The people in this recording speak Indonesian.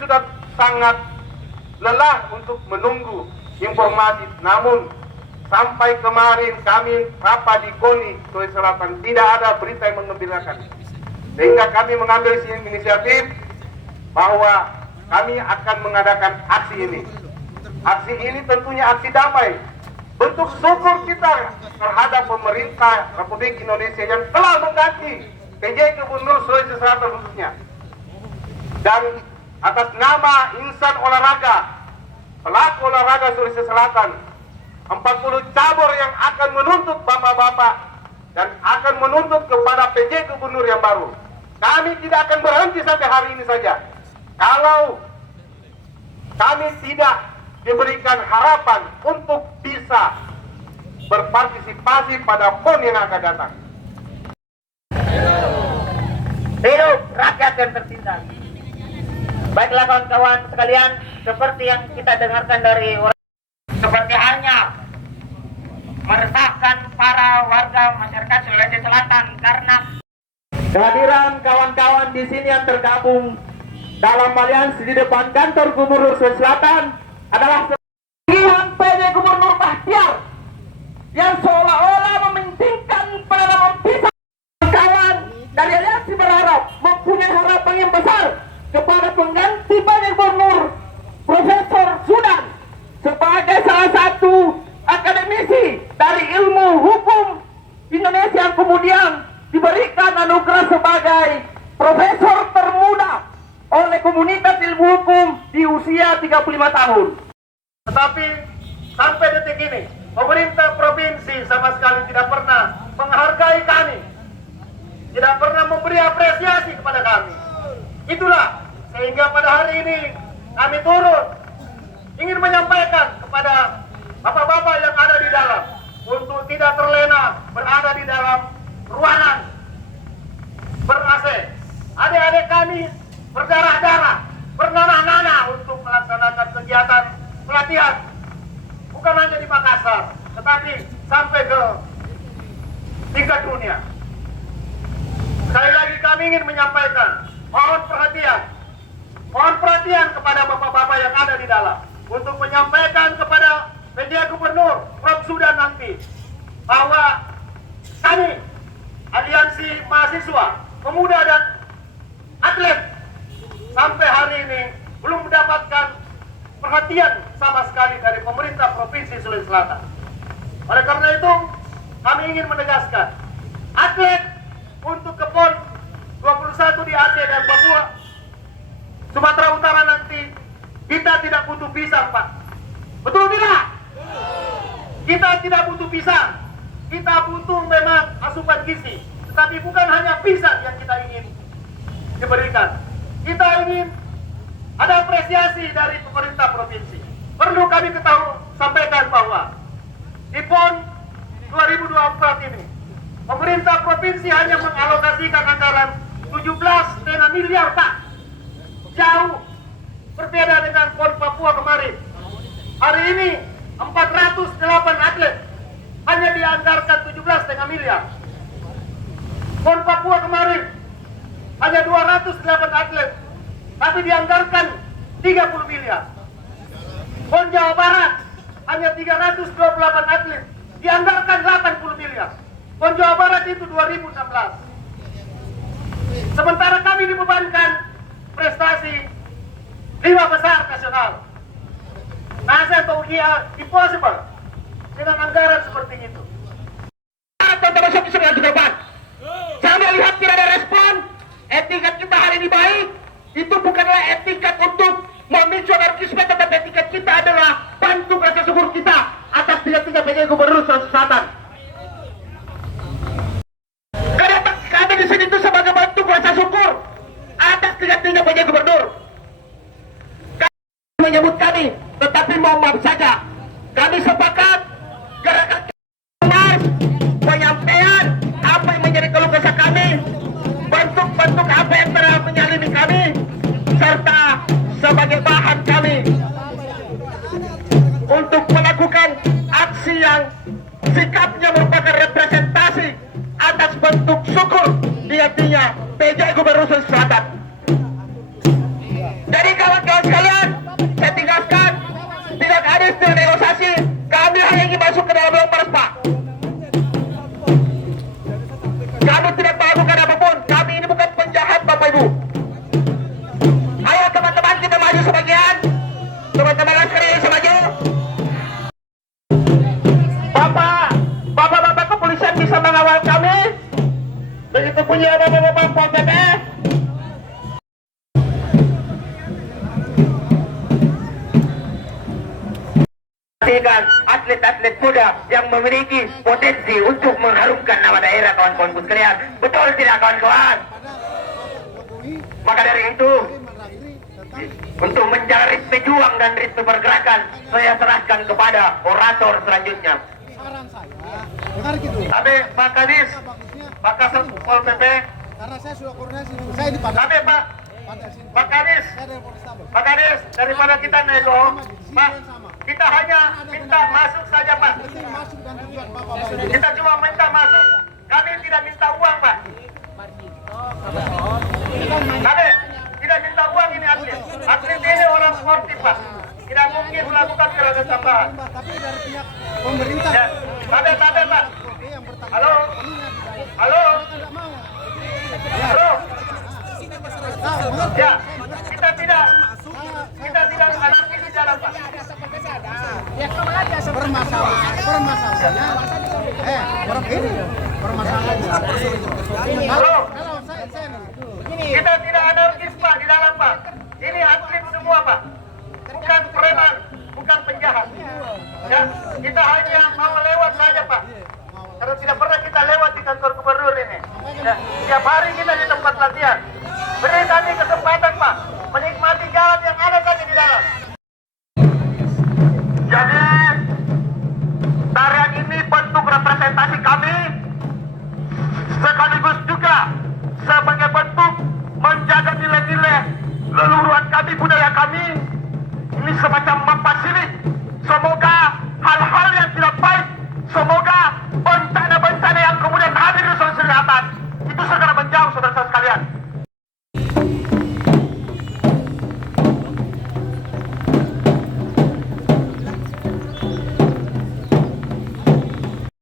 sudah sangat lelah untuk menunggu informasi. Namun sampai kemarin kami rapat di KONI Sulawesi Selatan tidak ada berita yang mengembirakan, sehingga kami mengambil inisiatif bahwa kami akan mengadakan aksi ini. Aksi ini tentunya aksi damai, bentuk syukur kita terhadap pemerintah Republik Indonesia yang telah mengganti PJ Gubernur Sulawesi Selatan khususnya. Dan atas nama insan olahraga, pelaku olahraga Sulawesi Selatan, 40 cabur yang akan menuntut bapak-bapak dan akan menuntut kepada PJ Gubernur yang baru. Kami tidak akan berhenti sampai hari ini saja. Kalau kami tidak diberikan harapan untuk bisa berpartisipasi pada PON yang akan datang. Hidup rakyat yang tertindas. Baiklah kawan-kawan sekalian, seperti yang kita dengarkan dari orang, seperti halnya meresahkan para warga masyarakat Sulawesi Selatan karena kehadiran kawan-kawan di sini yang tergabung dalam aliansi di depan kantor Gubernur Sulawesi Selatan adalah pilihan PJ Gubernur Bahtiar yang seolah-olah mementingkan pada mempisah kawan dari aliansi berharap mempunyai harapan yang besar kepada pengganti PJ Gubernur Profesor Sudan sebagai salah satu akademisi dari ilmu hukum Indonesia yang kemudian diberikan anugerah sebagai profesor termuda oleh komunitas ilmu hukum di usia 35 tahun. Tetapi sampai detik ini pemerintah provinsi sama sekali tidak pernah menghargai kami, tidak pernah memberi apresiasi kepada kami. Itulah sehingga pada hari ini kami turun ingin menyampaikan kepada bapak-bapak yang ada di dalam untuk tidak terlena berada di dalam ruangan ber-AC. Adik-adik kami berdarah-darah, bernanah-nanah untuk melaksanakan kegiatan pelatihan bukan hanya di Makassar tetapi sampai ke tingkat dunia. Sekali lagi kami ingin menyampaikan mohon perhatian kepada bapak-bapak yang ada di dalam untuk menyampaikan kepada PJ Gubernur Prof Sudan nanti bahwa kami aliansi mahasiswa, pemuda dan atlet sampai hari ini belum mendapatkan perhatian sama sekali dari pemerintah Provinsi Sulawesi Selatan. Oleh karena itu, kami ingin menegaskan, atlet untuk ke PON 21 di Aceh dan Papua, Sumatera Utara nanti, kita tidak butuh pisang, Pak. Betul tidak? Kita tidak butuh pisang. Kita butuh memang asupan gizi. Tetapi bukan hanya pisang yang kita ingin diberikan. Kita ingin ada apresiasi dari pemerintah provinsi. Perlu kami sampaikan bahwa di PON 2024 ini pemerintah provinsi hanya mengalokasikan anggaran 17,5 miliar, Pak. Jauh berbeda dengan PON Papua kemarin. Hari ini 408 atlet hanya dianggarkan 17,5 miliar. PON Papua kemarin hanya 208 atlet tapi dianggarkan 30 miliar. PON Jawa Barat hanya 328 atlet dianggarkan 80 miliar. PON Jawa Barat itu 2016. Sementara kami dibebankan prestasi 5 besar nasional. Nah, saya tahu impossible dengan anggaran seperti itu. Saya melihat tidak ada respon. Etikat kita hari ini baik. Itu bukanlah etikat untuk memicu anarkisme, tetapi etikat kita adalah bantu rasa syukur kita atas tiga PJ Gubernur Sulawesi Selatan. Kami di sini itu sebagai bentuk rasa syukur atas tiga PJ Gubernur. Kami menyebut kami, tetapi mohon maaf saja, kami sepakat gerakan penyampaian apa yang menjadi keluh kesah kami, bentuk-bentuk apa yang telah menyalimi kami, serta sebagai bahan kami untuk melakukan aksi yang sikapnya merupakan representasi atas bentuk syukur di hatinya PJ Gubernur Sulawesi Selatan. Jadi kawan-kawan punya bapak-bapak Pol PP. Pastikan atlet-atlet muda yang memiliki potensi untuk mengharumkan nama daerah, kawan-kawanku sekalian. Betul tidak, kawan-kawan? Maka dari itu, untuk menjaga ritme juang dan ritme pergerakan, saya serahkan kepada orator selanjutnya. Saran saya, dengar gitu. Tapi Pak Kadis, Pak Kasat Pol PP, Karena saya sudah koordinasi, saya di Padang. tapi Pak Kadis, Saya dari Polrestabes. Pak Kadis, daripada kita nego, Pak, kita hanya minta masuk saja, Pak. Penting masuk dan tujuan Bapak. Kita cuma minta masuk, kami tidak minta uang, Pak. Kami tidak minta uang ini atlet. Atlet ini orang sportif, Pak. Tidak mungkin melakukan gerakan tambahan. Tapi dari pihak pemerintah. Ya, Pak. Yang bertanggung Halo, halo, tidak mau. halo. Nah, mengerti? Ya, kita tidak anarkis di dalam, Pak. Permasalahannya. Permasalahannya. Halo. Kalau saya nih. Kita tidak anarkis, Pak, di dalam, Pak. Ini atlet semua, Pak. Bukan preman, bukan penjahat. Ya, kita hanya mau lewat saja, Pak. Karena tidak pernah kita lewat di kantor gubernur ini. Ya, tiap hari kita di tempat latihan. Beri kami kesempatan, Pak, menikmati jalan yang ada saja di dalam. Jadi, tarian ini bentuk representasi kami, sekaligus juga sebagai bentuk menjaga nilai-nilai leluhuran kami, budaya kami. Ini semacam mampasilit. Semoga